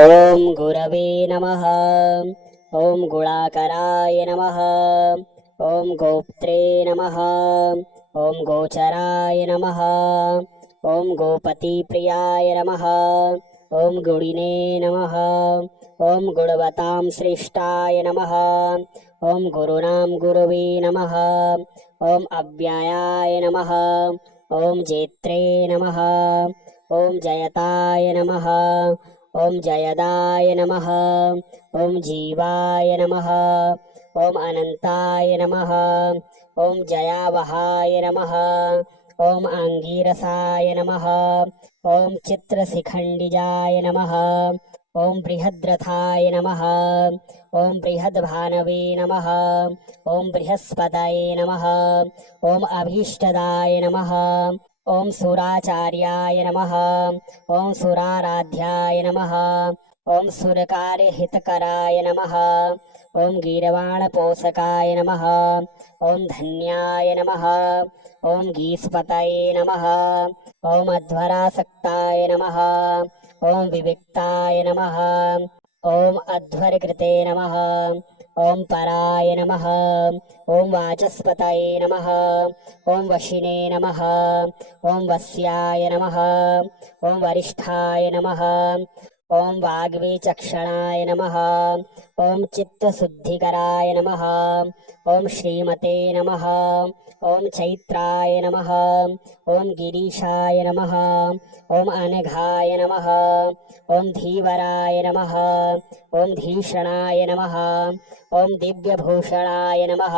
ఓం గురవే నమః. ఓం గుళాకరాయ నమః. ఓం గోప్త్రే నమః. ఓం గోచరాయ నమః. ఓం గోపతిప్రియాయ నమః. ఓం గుడినే నమః. ఓం గుణవతాం శ్రేష్టాయ నమః. ఓం గురుణాం గురవే నమః. ఓం అవ్యయాయ నమః. ఓం జేత్రే నమః. ఓం జయతాయ నమః. ఓం జయదాయ నమః. ఓం జీవాయ నమః. ఓం అనంతాయ నమః. ఓం జయావహాయ నమః. ఓం అంగీరసాయ నమః. ఓం చిత్రశిఖండిజాయ నమః. ఓం బృహద్రథాయ నమః. ఓం బృహద్భానవే నమః. ఓం బృహస్పతయే నమః. ఓం అభీష్టదాయ నమః. ఓం సురాచార్యాయ నమః. ఓం సురారాధ్యాయ నమః. ఓం సురకార్యహితకరాయ నమః. ఓం గీరవాణపోషకాయ నమః. ఓం ధన్యాయ నమః. ఓం గీస్పతయే నమః. ఓం అధ్వరాసక్తాయ నమః. ఓం వివిక్తాయ నమః. ఓం అధ్వరకృతే నమః. ఓం పరాయ నమః. ఓం వాచస్పతయే నమః. ఓం వశినే నమః. ఓం వస్యాయ నమః. ఓం వరిష్ఠాయ నమః. ఓం వాగ్వీచక్షణాయ నమః. ఓం చిత్తశుద్ధికరాయ నమః. ఓం శ్రీమతే నమః. ఓం చైత్రాయ నమః. ఓం గిరీశాయ నమః. ఓం అనఘాయ నమః. ఓం ధీవరాయ నమః. ఓం ధీషణాయ నమః. ఓం దివ్యభూషణాయ నమః.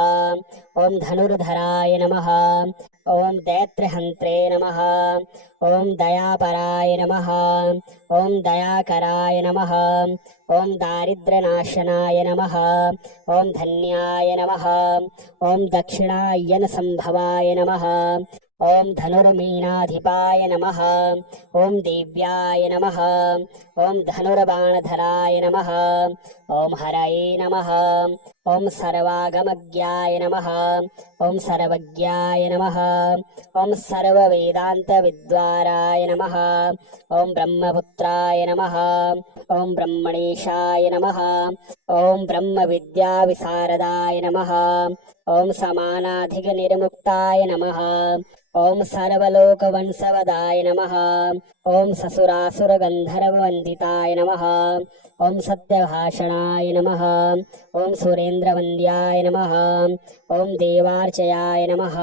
ఓం ధనుర్ధరాయ నమః. ఓం దైత్రహంత్రే నమః. ఓం దయాపరాయ నమః. ఓం దయాకరాయ నమః. ఓం దారిద్ర్యనాశనాయ నమః. ఓం ధన్యాయ నమః. ఓం దక్షిణాయన సంభవాయ నమః. ఓం ధనుర్మీనాధిపాయ నమః. ఓం దేవ్యాయ నమః. ఓం ధనుర్బాణధరాయ నమః. ఓం హరయే నమః. ఓం సర్వాగమజ్ఞాయ నమః. ఓం సర్వజ్ఞాయ నమః. ఓం సర్వవేదాంత విద్వారాయ నమః. ఓం బ్రహ్మపుత్రాయ నమః. ఓం బ్రహ్మణేశాయ నమః. ఓం బ్రహ్మ విద్యా విశారదాయ నమః. ఓం సమానాధిక నిర్ముక్తాయ నమః. ఓం సర్వలోకవంశవదాయ నమః. ఓం ససురాసుర గంధర్వవందితాయ నమః. ఓం సత్యభాషణాయ నమః. ఓం సురేంద్రవంద్యాయ నమః. ఓం దేవార్చయాయ నమః.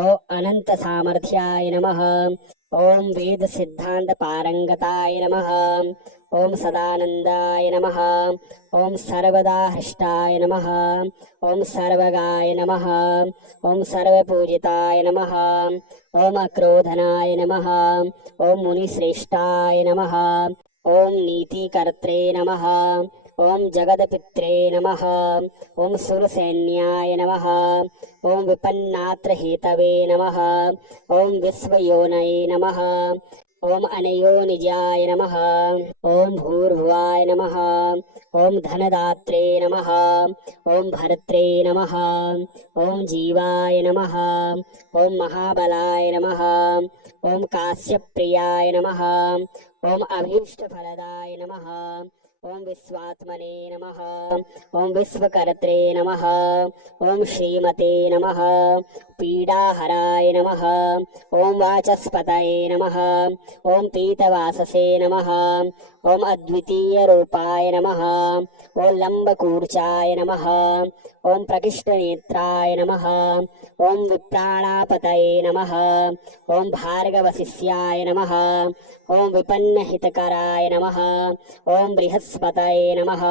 ఓం అనంత సామర్థ్యాయ నమః. ఓం వేద సిద్ధాంత పారంగతాయ నమః. ఓం సదానందాయ నమః. ఓం సర్వదా హృష్టాయ నమః. ఓం సర్వగాయ నమః. ఓం సర్వపూజితాయ నమః. ఓం అక్రోధనాయ నమః. ఓం మునిశ్రేష్టాయ నమః. ఓం నీతికర్త్రే నమః. ఓం జగదపిత్రే నమః. ఓం సురసైన్యాయ నమః. ఓం విపన్నాత్రహేతవే నమః. ఓం విశ్వయోనయే నమః. ఓం అనయోనిజాయ నమః. ఓం భూర్భువాయ నమః. ఓం ధనదాత్రే నమః. ఓం భర్త్రే నమః. ఓం జీవాయ నమః. ఓం మహాబలాయ నమః. ఓం కాశ్యప్రియాయ నమః. ఓం అభీష్టఫలదాయ నమః. ఓం విశ్వాత్మనే నమః. ఓం విశ్వకర్త్రే నమః. ఓం శ్రీమతే నమః. పీడాహరాయ నమః. ఓం వాచస్పతయే నమః. ఓం పీతవాససే నమః. ఓం అద్వితీయ రూపాయ నమః. ఓం లంబకూర్చాయ నమః. ఓం ప్రకృష్టనేత్రాయ నమః. ఓం విప్రాణాపతయే నమః. ఓం భార్గవశిష్యాయ నమః. ఓం విపన్నహితకరాయ నమః. ఓం బృహస్పతయే నమః.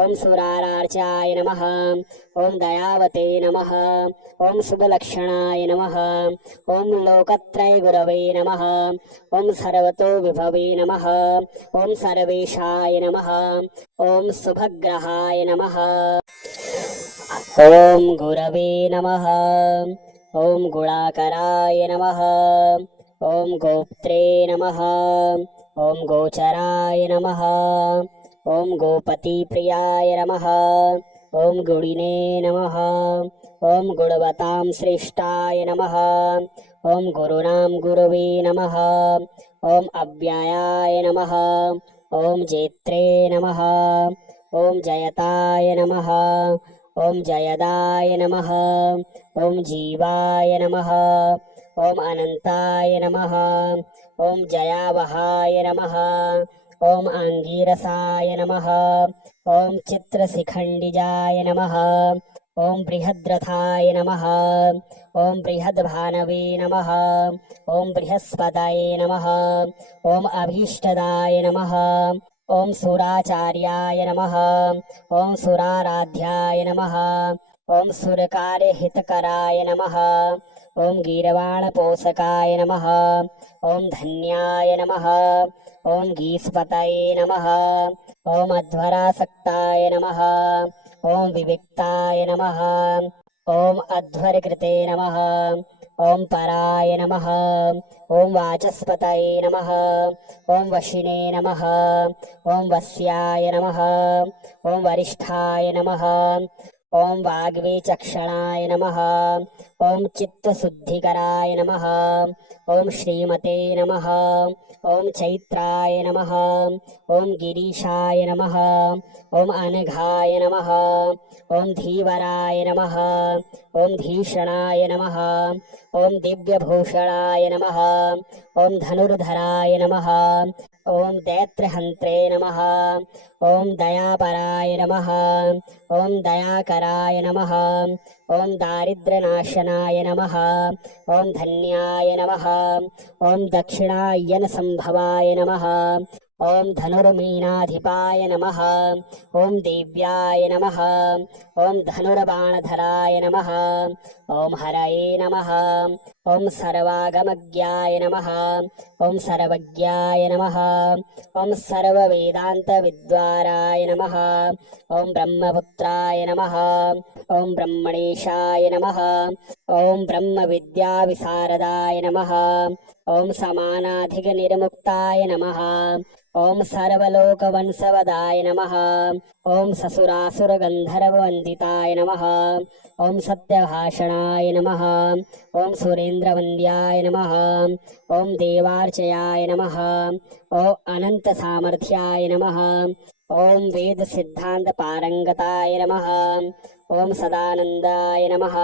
ఓం సురారార్చాయ నమః. ఓం దయావతే నమః. ఓం శుభలక్షణాయ నమః. ఓం లోకత్రయ గురవే నమః. ఓం సర్వతో విభవే నమః. ఓం సర్వేశాయ నమః. ఓం శుభగ్రహాయ నమః. ఓం గురవే నమః. ఓం గుళాకరాయ నమః. ఓం గోప్త్రే నమః. ఓం గోచరాయ నమః. ఓం గోపతిప్రియాయ నమః. ఓం గుడినే నమః. ఓం గుణవతాం శ్రేష్టాయ నమః. ఓం గురుణాం గురవే నమః. ఓం అవ్యయాయ నమః. ॐ जेत्रे नमः। ॐ जयताय नमः। ॐ जयदाय नमः। ॐ जीवाय नमः। ॐ अनन्ताय नमः। ॐ जयावहाय नमः। ॐ आङ्गीरसाय नमः। ॐ चित्रशिखण्डिजाय नमः। ॐ बृहद्रथाय नमः। ॐ बृहद्भानवे नमः। ॐ बृहस्पतये नमः। ॐ अभीष्टदाय नमः। ॐ सुराचार्याय नमः। ॐ सुराराध्याय नमः। ॐ सुरकार्यहितकराय नमः। ॐ गीर्वाणपोषकाय नमः। ॐ धन्याय नमः। ॐ गीस्पतये नमः। ॐ अध्वरासक्ताय नमः। ॐ विविक्ताय नमः। ॐ अध्वरकृते नमः। ॐ पराय नमः। ॐ वाचस्पतये नमः। ॐ वशिने नमः। ॐ वस्याय नमः। ॐ वरिष्ठाय नमः। ॐ वाग्वीचक्षणाय नमः। ॐ चित्तशुद्धिकराय नमः। ॐ श्रीमते नमः। ॐ चैत्राय नमः। ॐ गिरीशाय नमः। ॐ अनघाय नमः। ॐ धीवराय नमः। ॐ धीषणाय नमः। ॐ दिव्यभूषणाय नमः। ॐ धनुर्धराय नमः। ॐ दैत्रहन्त्रे नमः। ॐ दयापराय नमः। ॐ दयाकराय नमः। ॐ दारिद्र्यनाशनाय नमः। ॐ धन्याय नमः। ॐ दक्षिणायनसम्भवाय नमः। ॐ धनुर्मीनाधिपाय नमः। ॐ देव्याय नमः। ॐ धनुर्बाणधराय नमः। ॐ हरये नमः। ॐ सर्वागमज्ञाय नमः। ॐ सर्वज्ञाय नमः। ॐ सर्ववेदान्तविद्वाराय नमः। ॐ ब्रह्मपुत्राय नमः। ॐ ब्रह्मणेशाय नमः। ॐ ब्रह्मविद्याविशारदाय नमः। ॐ समानाधिकनिर्मुक्ताय नमः। ॐ सर्वलोकवंशवदाय नमः। ॐ ससुरासुरगन्धर्ववन्दिताय नमः। ॐ सत्यभाषणाय नमः। ॐ सुरेन्द्रवन्द्याय नमः। ॐ देवार्चयाय नमः। ॐ अनन्तसामर्थ्याय नमः। ॐ वेदसिद्धान्तपारङ्गताय नमः। ॐ सदानन्दाय नमः।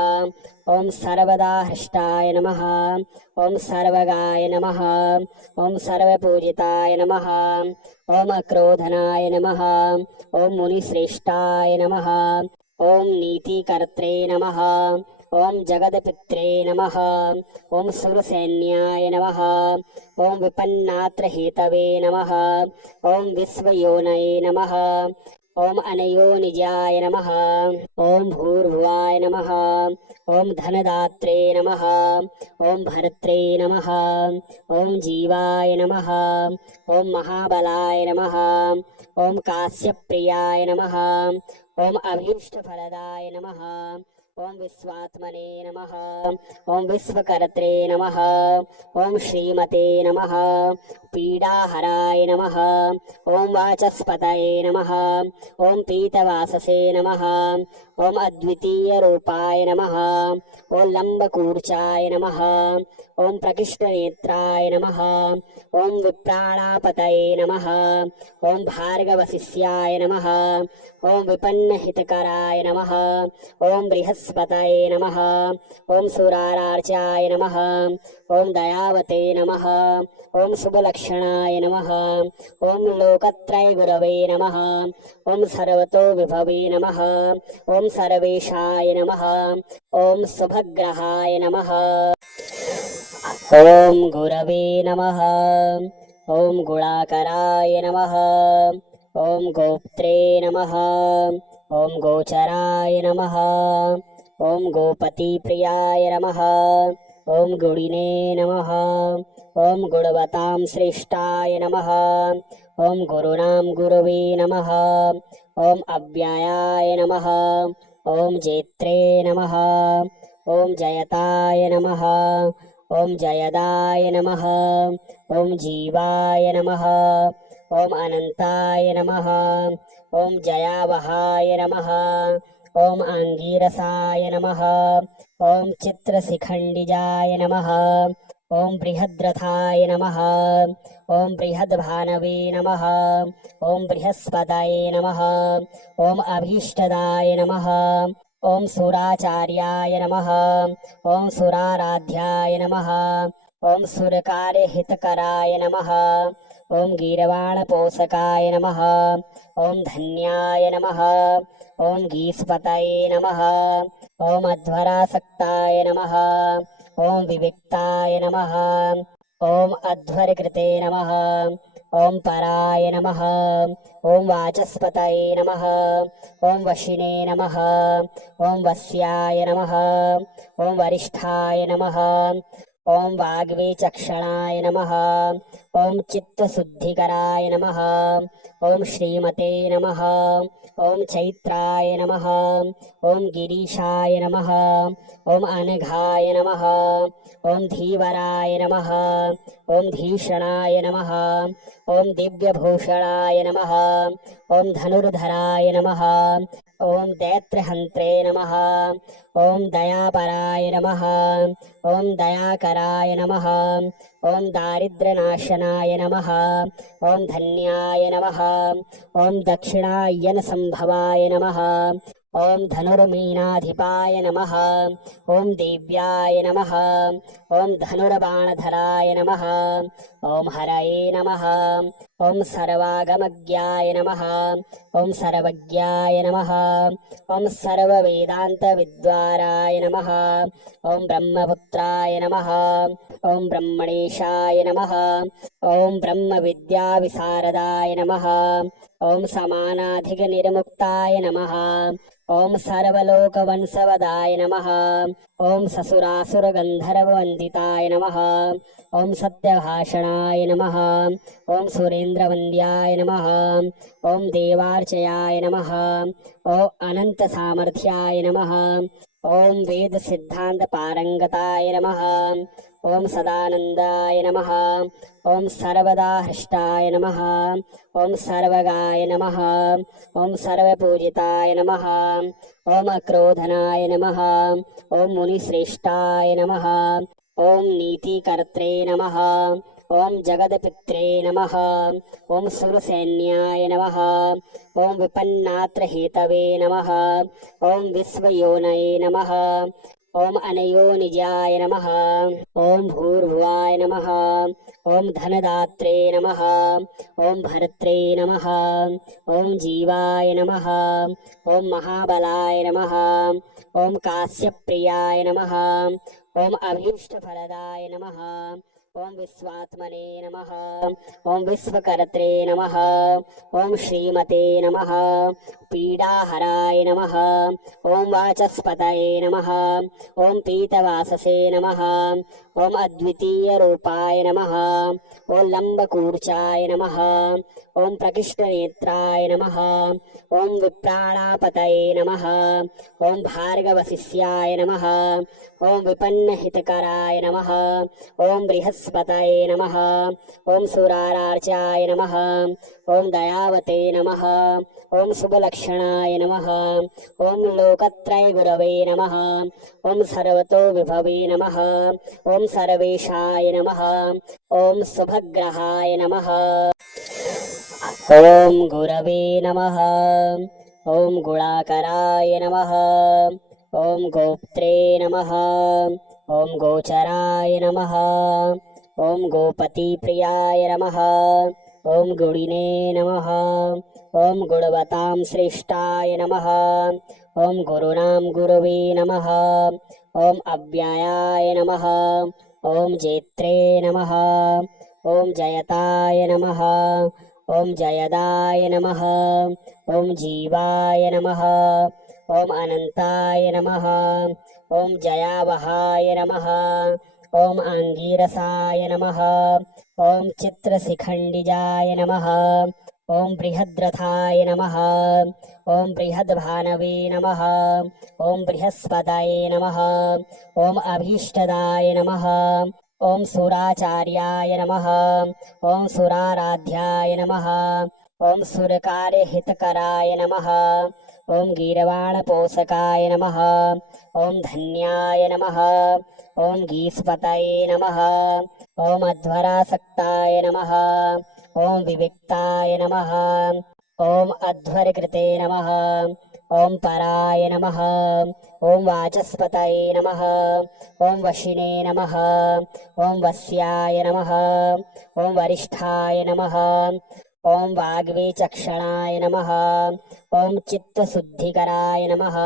ॐ सर्वदाहृष्टाय नमः। ॐ सर्वगाय नमः। ॐ सर्वपूजिताय नमः। ॐ अक्रोधनाय नमः। ॐ मुनिश्रेष्ठाय नमः। ॐ नीतिकर्त्रे नमः। ॐ जगदपित्रे नमः। ॐ सुरसैन्याय नमः। ॐ विपन्नात्रहेतवे नमः। ॐ विश्वयोनये नमः। ॐ अनयोनिजाय नमः। ॐ भूर्भुवाय नमः। ॐ धनदात्रे नमः। ॐ भर्त्रे नमः। ॐ जीवाय नमः। ॐ महाबलाय नमः। ॐ काश्यप्रियाय नमः। ॐ अभीष्टफलदाय नमः। ॐ विश्वात्मने नमः। ॐ विश्वकर्त्रे नमः। ॐ श्रीमते नमः। पीडाहराय नमः। ॐ वाचस्पतये नमः। ॐ पीतवाससे नमः। ॐ अद्वितीयरूपाय नमः। ॐ लम्बकूर्चाय नमः। ॐ प्रकृष्टनेत्राय नमः। ॐ विप्राणापतये नमः। ॐ भार्गवशिष्याय नमः। ॐ विपन्नहितकराय नमः। ॐ बृहस्पतये नमः। ॐ सुरारार्चाय नमः। ॐ दयावते नमः। ॐ शुभलक्षणाय नमः। ॐ लोकत्रयगुरवे नमः। ॐ सर्वतो विभवे नमः। ॐ सर्वेशाय नमः। ॐ शुभग्रहाय नमः। ॐ गुरवे नमः। ॐ गुणाकराय नमः। ॐ गोप्त्रे नमः। ॐ गोचराय नमः। ॐ गोपतिप्रियाय नमः। ॐ गुणिने नमः। ॐ गुणवतां श्रेष्ठाय नमः। ॐ गुरूणां गुरवे नमः। ॐ अव्ययाय नमः। ॐ जेत्रे नमः। ॐ जयताय नमः। ॐ जयदाय नमः। ॐ जीवाय नमः। ॐ अनन्ताय नमः। ॐ जयावहाय नमः। ॐ आङ्गीरसाय नमः। ॐ चित्रशिखण्डिजाय नमः। ॐ बृहद्रथाय नमः। ॐ बृहद्भानवे नमः। ॐ बृहस्पतये नमः। ॐ अभीष्टदाय नमः। ॐ सुराचार्याय नमः। ॐ सुराराध्याय नमः। ॐ सुरकार्यहितकराय नमः। ॐ गीर्वाणपोषकाय नमः। ॐ धन्याय नमः। ॐ गीस्पतये नमः। ॐ अध्वरासक्ताय नमः। ॐ विविक्ताय नमः। ॐ अध्वरकृते नमः। ॐ पराय नमः। ॐ वाचस्पतये नमः। ॐ वशिने नमः। ॐ वस्याय नमः। ॐ वरिष्ठाय नमः। ॐ वाग्वीचक्षणाय नमः। ॐ चित्तशुद्धिकराय नमः। ॐ श्रीमते नमः। ॐ चैत्राय नमः। ॐ गिरीशाय नमः। ॐ अनघाय नमः। ॐ धीवराय नमः। ॐ धीषणाय नमः। ॐ दिव्यभूषणाय नमः। ॐ धनुर्धराय नमः। ॐ दैत्रहन्त्रे नमः। ॐ दयापराय नमः। ॐ दयाकराय नमः। ॐ दारिद्र्यनाशनाय नमः। ॐ धन्याय नमः। ॐ दक्षिणायनसम्भवाय नमः। ॐ धनुर्मीनाधिपाय नमः। ॐ देव्याय नमः। ॐ धनुर्बाणधराय नमः। ॐ हरये नमः। ॐ सर्वागमज्ञाय नमः। ॐ सर्वज्ञाय नमः। ॐ सर्ववेदान्तविद्वाराय नमः। ॐ ब्रह्मपुत्राय नमः। ॐ ब्रह्मणेशाय नमः। ॐ ब्रह्मविद्याविशारदाय नमः। ॐ समानाधिकनिर्मुक्ताय नमः। ॐ सर्वलोकवंशवदाय नमः। ॐ ससुरासुरगन्धर्ववन्दिताय नमः। ॐ सत्यभाषणाय नमः। ॐ सुरेन्द्रवन्द्याय नमः। ॐ देवार्चयाय नमः। ॐ अनन्तसामर्थ्याय नमः। ॐ वेदसिद्धान्तपारङ्गताय नमः। ॐ सदानन्दाय नमः। ॐ सर्वदाहृष्टाय नमः। ॐ सर्वगाय नमः। ॐ सर्वपूजिताय नमः। ॐ अक्रोधनाय नमः। ॐ मुनिश्रेष्ठाय नमः। ॐ नीतिकर्त्रे नमः। ॐ जगदपित्रे नमः। ॐ सुरसैन्याय नमः। ॐ विपन्नात्रहेतवे नमः। ॐ विश्वयोनये नमः। ॐ अनयोनिजाय नमः। ॐ भूर्भुवाय नमः। ॐ धनदात्रे नमः। ॐ भर्त्रे नमः। ॐ जीवाय नमः। ॐ महाबलाय नमः। ॐ काश्यप्रियाय नमः। ॐ अभीष्टफलदाय नमः। ॐ विश्वात्मने नमः। ॐ विश्वकर्त्रे नमः। ॐ श्रीमते नमः। पीडाहराय नमः। ॐ वाचस्पतये नमः। ॐ पीतवाससे नमः। ॐ अद्वितीयरूपाय नमः। ॐ लम्बकूर्चाय नमः। ॐ प्रकृष्टनेत्राय नमः। ॐ विप्राणापतये नमः। ॐ भार्गवशिष्याय नमः। ॐ विपन्नहितकराय नमः। ॐ बृहस्पतये नमः। ॐ सुरारार्चाय नमः। ॐ दयावते नमः। ॐ शुभलक्षणाय नमः। ॐ लोकत्रयगुरवे नमः। ॐ सर्वतो विभवे नमः। ॐ सर्वेशाय नमः। ॐ शुभग्रहाय नमः। ॐ गुरवे नमः। ॐ गुणाकराय नमः। ॐ गोप्त्रे नमः। ॐ गोचराय नमः। ॐ गोपतिप्रियाय नमः। ॐ गुणिने नमः। ॐ गुणवतां श्रेष्ठाय नमः। ॐ गुरूणां गुरवे नमः। ॐ अव्ययाय नमः। ॐ जेत्रे नमः। ॐ जयताय नमः। ॐ जयदाय नमः। ॐ जीवाय नमः। ॐ अनन्ताय नमः। ॐ जयावहाय नमः। ॐ आङ्गीरसाय नमः। ॐ चित्रशिखण्डिजाय नमः। ॐ बृहद्रथाय नमः। ॐ बृहद्भानवे नमः। ॐ बृहस्पतये नमः। ॐ अभीष्टदाय नमः। ॐ सुराचार्याय नमः। ॐ सुराराध्याय नमः। ॐ सुरकार्यहितकराय नमः। ॐ गीर्वाणपोषकाय नमः। ॐ धन्याय नमः। ॐ गीस्पतये नमः। ॐ अध्वरासक्ताय नमः। ॐ विविक्ताय नमः। ॐ अध्वरकृते नमः। ॐ पराय नमः। ॐ वाचस्पतये नमः। ॐ वशिने नमः। ॐ वस्याय नमः। ॐ वरिष्ठाय नमः। ॐ वाग्वीचक्षणाय नमः। ॐ चित्तशुद्धिकराय नमः।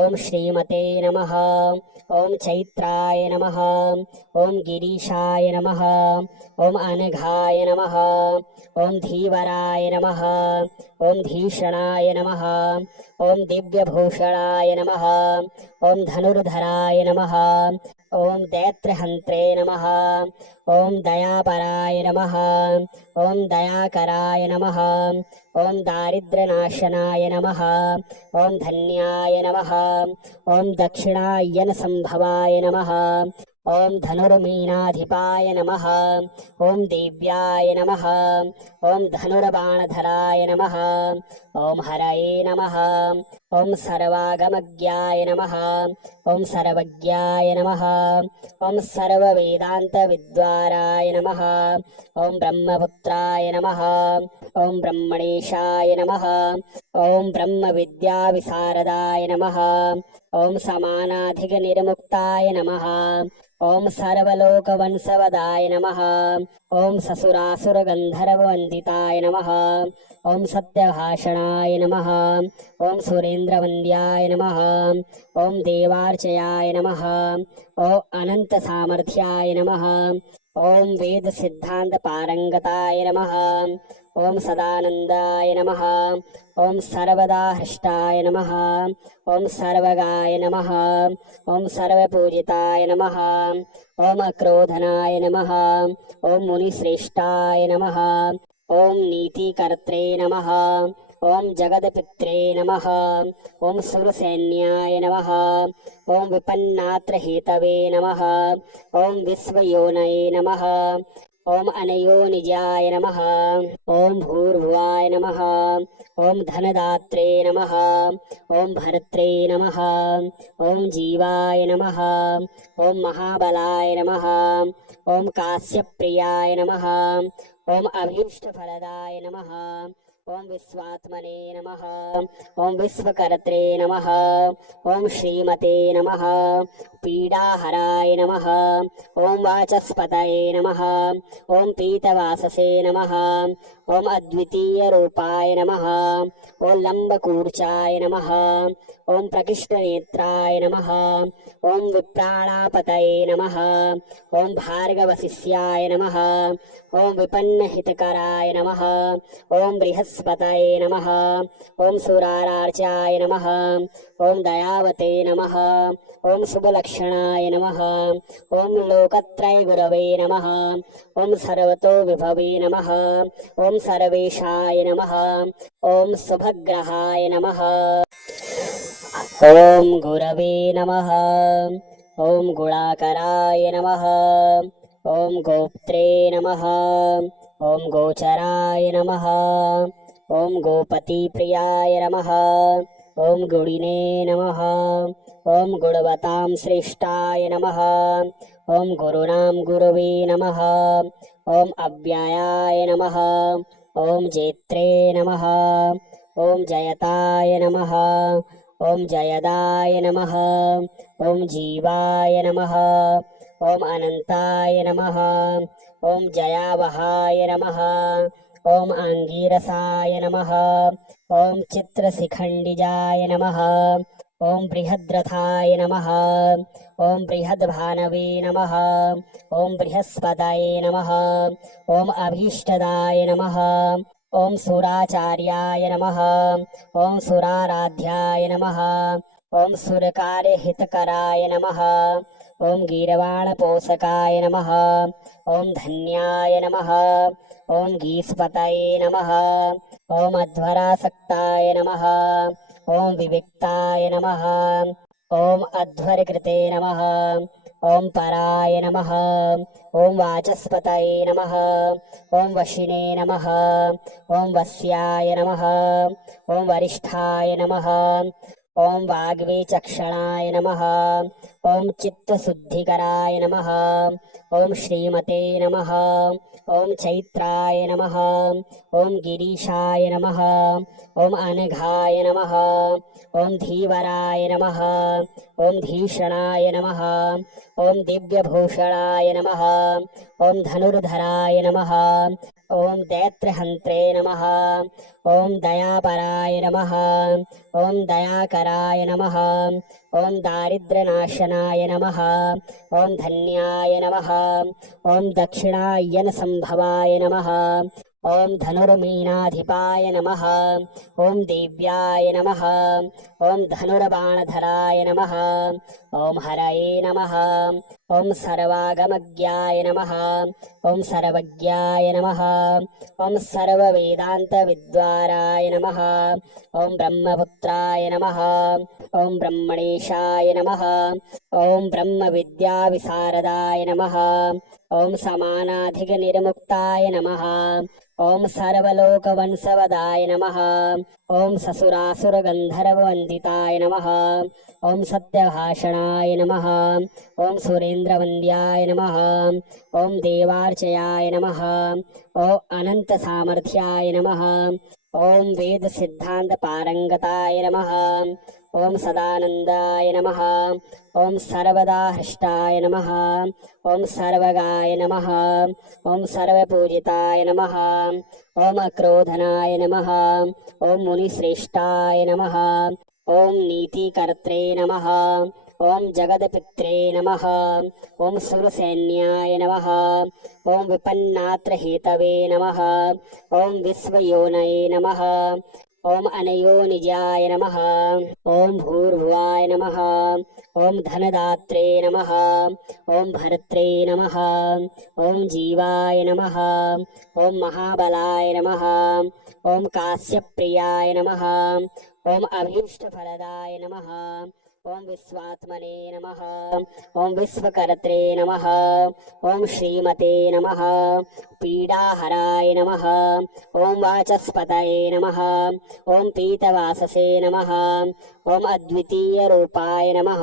ॐ श्रीमते नमः। ॐ चैत्राय नमः। ॐ गिरीशाय नमः। ॐ अनघाय नमः। ॐ धीवराय नमः। ॐ धीषणाय नमः। ॐ दिव्यभूषणाय नमः। ॐ धनुर्धराय नमः। ॐ दैत्यहन्त्रे नमः। ॐ दयापराय नमः। ॐ दयाकराय नमः। ॐ दारिद्र्यनाशनाय नमः। ॐ धन्याय नमः। ॐ दक्षिणायनसम्भवाय नमः। ॐ धनुर्मीनाधिपाय नमः। ॐ देव्याय नमः। ॐ धनुर्बाणधराय नमः। ॐ हरये नमः। ॐ सर्वागमज्ञाय नमः। ॐ सर्वज्ञाय नमः। ॐ सर्ववेदान्तविद्वाराय नमः। ॐ ब्रह्मपुत्राय नमः। ॐ ब्रह्मणेशाय नमः। ॐ ब्रह्मविद्याविशारदाय नमः। ॐ समानाधिकनिर्मुक्ताय नमः। ॐ सर्वलोकवंशवदाय नमः। ॐ ससुरासुरगन्धर्ववन्दिताय नमः। ॐ सत्यभाषणाय नमः। ॐ सुरेन्द्रवन्द्याय नमः। ॐ देवार्चयाय नमः। ॐ अनन्तसामर्थ्याय नमः। ॐ वेदसिद्धान्तपारङ्गताय नमः। ॐ सदानन्दाय नमः। ॐ सर्वदाहृष्टाय नमः। ॐ सर्वगाय नमः। ॐ सर्वपूजिताय नमः। ॐ अक्रोधनाय नमः। ॐ मुनिश्रेष्ठाय नमः। ॐ नीतिकर्त्रे नमः। ॐ जगदपित्रे नमः। ॐ सुरसैन्याय नमः। ॐ विपन्नात्रहेतवे नमः। ॐ विश्वयोनये नमः। ॐ अनयोनिजाय नमः। ॐ भूर्भुवाय नमः। ॐ धनदात्रे नमः। ॐ भर्त्रे नमः। ॐ जीवाय नमः। ॐ महाबलाय नमः। ॐ काश्यप्रियाय नमः। ॐ अभीष्टफलदाय नमः। ॐ विश्वात्मने नमः। ॐ विश्वकर्त्रे नमः। ॐ श्रीमते नमः। पीडाहराय नमः। ॐ वाचस्पतये नमः। ॐ पीतवाससे नमः। ॐ अद्वितीयरूपाय नमः। ॐ लम्बकूर्चाय नमः। ॐ प्रकृष्टनेत्राय नमः। ॐ विप्राणापतये नमः। ॐ भार्गवशिष्याय नमः। ॐ विपन्नहितकराय नमः। ॐ बृहस्पतये नमः। ॐ सुरारार्चाय नमः। ॐ दयावते नमः। ॐ शुभलक्षणाय नमः। ॐ लोकत्रयगुरवे नमः। ॐ सर्वतो विभवे नमः। ॐ सर्वेशाय नमः। ॐ शुभग्रहाय नमः। ॐ गुरवे नमः। ॐ गुणाकराय नमः। ॐ गोप्त्रे नमः। ॐ गोचराय नमः। ॐ गोपतिप्रियाय नमः। ॐ गुणिने नमः। ॐ गुणवतां श्रेष्ठाय नमः। ॐ गुरूणां गुरवे नमः। ॐ अव्ययाय नमः। ॐ जेत्रे नमः। ॐ जयताय नमः। ॐ जयदाय नमः। ॐ जीवाय नमः। ॐ अनन्ताय नमः। ॐ जयावहाय नमः। ॐ आङ्गीरसाय नमः। ॐ चित्रशिखण्डिजाय नमः। ॐ बृहद्रथाय नमः। ॐ बृहद्भानवे नमः। ॐ बृहस्पतये नमः। ॐ अभीष्टदाय नमः। ॐ सुराचार्याय नमः। ॐ सुराराध्याय नमः। ॐ सुरकार्यहितकराय नमः। ॐ गीर्वाणपोषकाय नमः। ॐ धन्याय नमः। ॐ गीस्पतये नमः। ॐ अध्वरासक्ताय नमः। ॐ विविक्ताय नमः। ॐ अध्वरकृते नमः। ॐ पराय नमः। ॐ वाचस्पतये नमः। ॐ वशिने नमः। ॐ वस्याय नमः। ॐ वरिष्ठाय नमः। ॐ वाग्वीचक्षणाय नमः। ॐ चित्तशुद्धिकराय नमः। ॐ श्रीमते नमः। ॐ चैत्राय नमः। ॐ गिरीशाय नमः। ॐ अनघाय नमः। ॐ धीवराय नमः। ॐ धीषणाय नमः। ॐ दिव्यभूषणाय नमः। ॐ धनुर्धराय नमः। ॐ दैत्यहन्त्रे नमः। ॐ दयापराय नमः। ॐ दयाकराय नमः। ॐ दारिद्र्यनाशनाय नमः। ॐ धन्याय नमः। ॐ दक्षिणायनसम्भवाय नमः। ॐ धनुर्मीनाधिपाय नमः। ॐ देव्याय नमः। ॐ धनुर्बाणधराय नमः। ॐ हरये नमः। ॐ सर्वागमज्ञाय नमः। ॐ सर्वज्ञाय नमः। ॐ सर्ववेदान्तविद्वाराय नमः। ॐ ब्रह्मपुत्राय नमः। ॐ ब्रह्मणेशाय नमः। ॐ ब्रह्मविद्याविशारदाय नमः। ॐ समानाधिकनिर्मुक्ताय नमः। ॐ सर्वलोकवंशवदाय नमः। ॐ ससुरासुरगन्धर्ववन्दिताय नमः। ॐ सत्यभाषणाय नमः। ॐ सुरेन्द्रवन्द्याय नमः। ॐ देवार्चयाय नमः। ॐ अनन्तसामर्थ्याय नमः। ॐ वेदसिद्धान्तपारङ्गताय नमः। ॐ सदानन्दाय नमः। ॐ सर्वदा हृष्टाय नमः। ॐ सर्वगाय नमः। ॐ सर्वपूजिताय नमः। ॐ अक्रोधनाय नमः। ॐ मुनिश्रेष्ठाय नमः। ॐ नीतिकर्त्रे नमः। ॐ जगदपित्रे नमः। ॐ सुरसैन्याय नमः। ॐ विपन्नात्रहेतवे नमः। ॐ विश्वयोनये नमः। ॐ अनयोनिजाय नमः। ॐ भूर्भुवाय नमः। ॐ धनदात्रे नमः। ॐ भर्त्रे नमः। ॐ जीवाय नमः। ॐ महाबलाय नमः। ॐ काश्यप्रियाय नमः। ॐ अभीष्टफलदाय नमः। ॐ विश्वात्मने नमः। ॐ विश्वकर्त्रे नमः। ॐ श्रीमते नमः। पीडाहराय नमः। ॐ वाचस्पतये नमः। ॐ पीतवाससे नमः। ॐ अद्वितीयरूपाय नमः।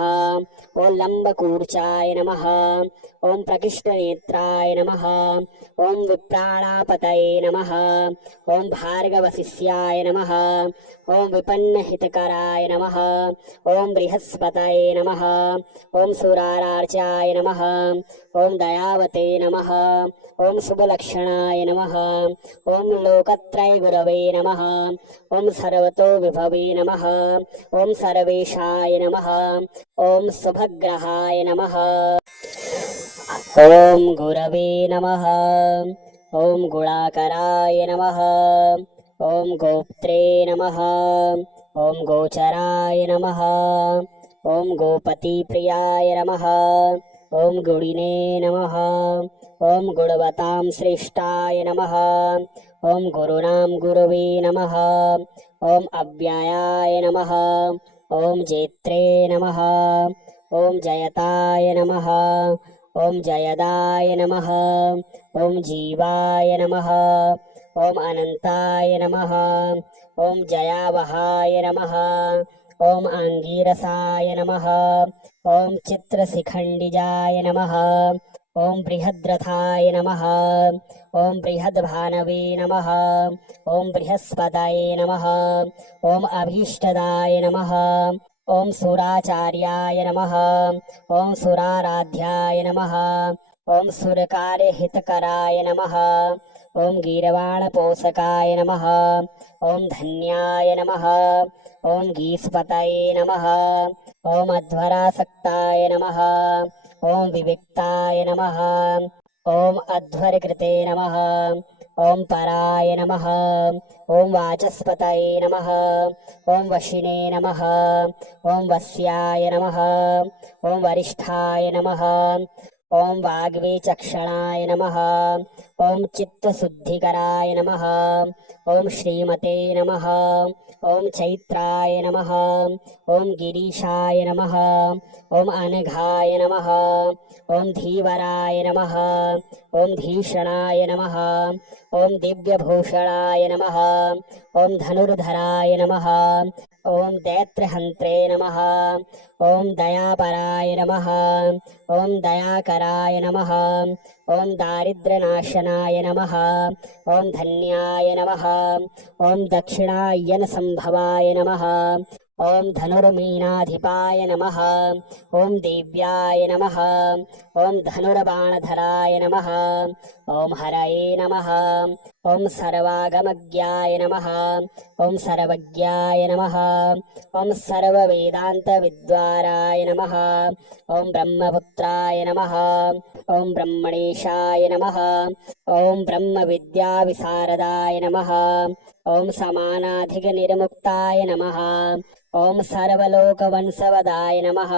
ॐ लम्बकूर्चाय नमः। ॐ प्रकृष्टनेत्राय नमः। ॐ विप्राणापतये नमः। ॐ भार्गवशिष्याय नमः। ॐ विपन्नहितकराय नमः। ॐ बृहस्पतये नमः। ॐ सुरारार्चाय नमः। ॐ दयावते नमः। ॐ शुभलक्षणाय नमः। ॐ लोकत्रयगुरवे नमः। ॐ सर्वतो विभवे नमः। ॐ सर्वेशाय नमः। ॐ शुभग्रहाय नमः। ॐ गुरवे नमः। ॐ गुणाकराय नमः। ॐ गोप्त्रे नमः। ॐ गोचराय नमः। ॐ गोपतिप्रियाय नमः। ॐ गुणिने नमः। ॐ गुणवतां श्रेष्ठाय नमः। ॐ गुरूणां गुरवे नमः। ॐ अव्ययाय नमः। ॐ जेत्रे नमः। ॐ जयताय नमः। ॐ जयदाय नमः। ॐ जीवाय नमः। ॐ अनन्ताय नमः। ॐ जयावहाय नमः। ॐ आङ्गीरसाय नमः। ॐ चित्रशिखण्डिजाय नमः। ॐ बृहद्रथाय नमः। ॐ बृहद्भानवे नमः। ॐ बृहस्पतये नमः। ॐ अभीष्टदाय नमः। ॐ सुराचार्याय नमः। ॐ सुराराध्याय नमः। ॐ सुरकार्यहितकराय नमः। ॐ गीर्वाणपोषकाय नमः। ॐ धन्याय नमः। ॐ गीस्पतये नमः। ॐ अध्वरासक्ताय नमः। ॐ विविक्ताय नमः। ॐ अध्वरकृते नमः। ॐ पराय नमः। ॐ वाचस्पतये नमः। ॐ वशिने नमः। ॐ वस्याय नमः। ॐ वरिष्ठाय नमः। ॐ वाग्वीचक्षणाय नमः। ॐ चित्तशुद्धिकराय नमः। ॐ श्रीमते नमः। ॐ चैत्राय नमः। ॐ गिरीशाय नमः। ॐ अनघाय नमः। ॐ धीवराय नमः। ॐ धीषणाय नमः। ॐ दिव्यभूषणाय नमः। ॐ धनुर्धराय नमः। ॐ दैत्यहन्त्रे नमः। ॐ दयापराय नमः। ॐ दयाकराय नमः। ॐ दारिद्र्यनाशनाय नमः। ॐ धन्याय नमः। ॐ दक्षिणायनसम्भवाय नमः। ॐ धनुर्मीनाधिपाय नमः। ॐ देव्याय नमः। ॐ धनुर्बाणधराय नमः। ॐ हरये नमः। ॐ सर्वागमज्ञाय नमः। ॐ सर्वज्ञाय नमः। ॐ सर्ववेदान्तविद्वाराय नमः। ॐ ब्रह्मपुत्राय नमः। ॐ ब्रह्मणेशाय नमः। ॐ ब्रह्मविद्याविशारदाय नमः। ॐ समानाधिकनिर्मुक्ताय नमः। ॐ सर्वलोकवंशवदाय नमः।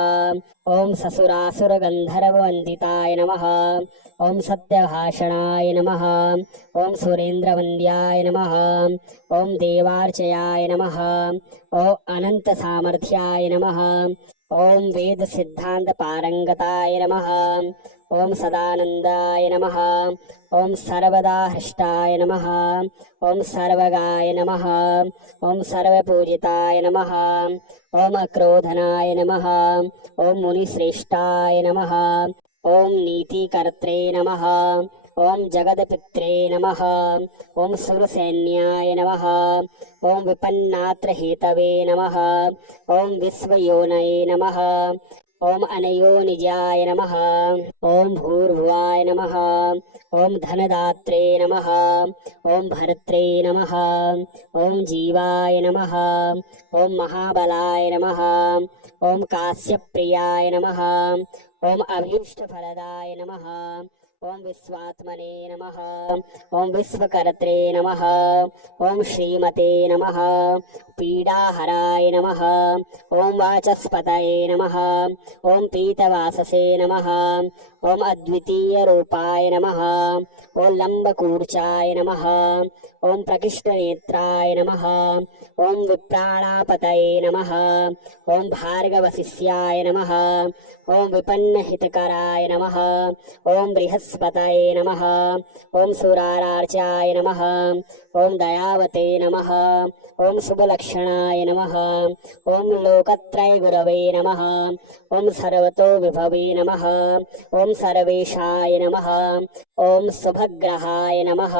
ॐ ससुरासुरगन्धर्ववन्दिताय नमः। ॐ सत्यभाषणाय नमः। ॐ सुरेन्द्रवन्द्याय नमः। ॐ देवार्चयाय नमः। ॐ अनन्तसामर्थ्याय नमः। ॐ वेदसिद्धान्तपारङ्गताय नमः। ॐ सदानन्दाय नमः। ॐ सर्वदाहृष्टाय नमः। ॐ सर्वगाय नमः। ॐ सर्वपूजिताय नमः। ॐ अक्रोधनाय नमः। ॐ मुनिश्रेष्ठाय नमः। ॐ नीतिकर्त्रे नमः। ॐ जगदपित्रे नमः। ॐ सुरसैन्याय नमः। ॐ विपन्नात्रहेतवे नमः। ॐ विश्वयोनये नमः। ॐ अनयोनिजाय नमः। ॐ भूर्भुवाय नमः। ॐ धनदात्रे नमः। ॐ भर्त्रे नमः। ॐ जीवाय नमः। ॐ महाबलाय नमः। ॐ काश्यप्रियाय नमः। ॐ अभीष्टफलदाय नमः। ॐ विश्वात्मने नमः। ॐ विश्वकर्त्रे नमः। ॐ श्रीमते नमः। पीडाहराय नमः। ॐ वाचस्पतये नमः। ॐ पीतवाससे नमः। ॐ अद्वितीयरूपाय नमः। ॐ लम्बकूर्चाय नमः। ॐ प्रकृष्टनेत्राय नमः। ॐ विप्राणापतये नमः। ॐ भार्गवशिष्याय नमः। ॐ विपन्नहितकराय नमः। ॐ बृहस्पतये नमः। ॐ सुरारार्चाय नमः। ॐ दयावते नमः। ॐ शुभलक्षणाय नमः। ॐ लोकत्रयगुरवे नमः। ॐ सर्वतो विभवे नमः। ॐ सर्वेशाय नमः। ॐ शुभग्रहाय नमः।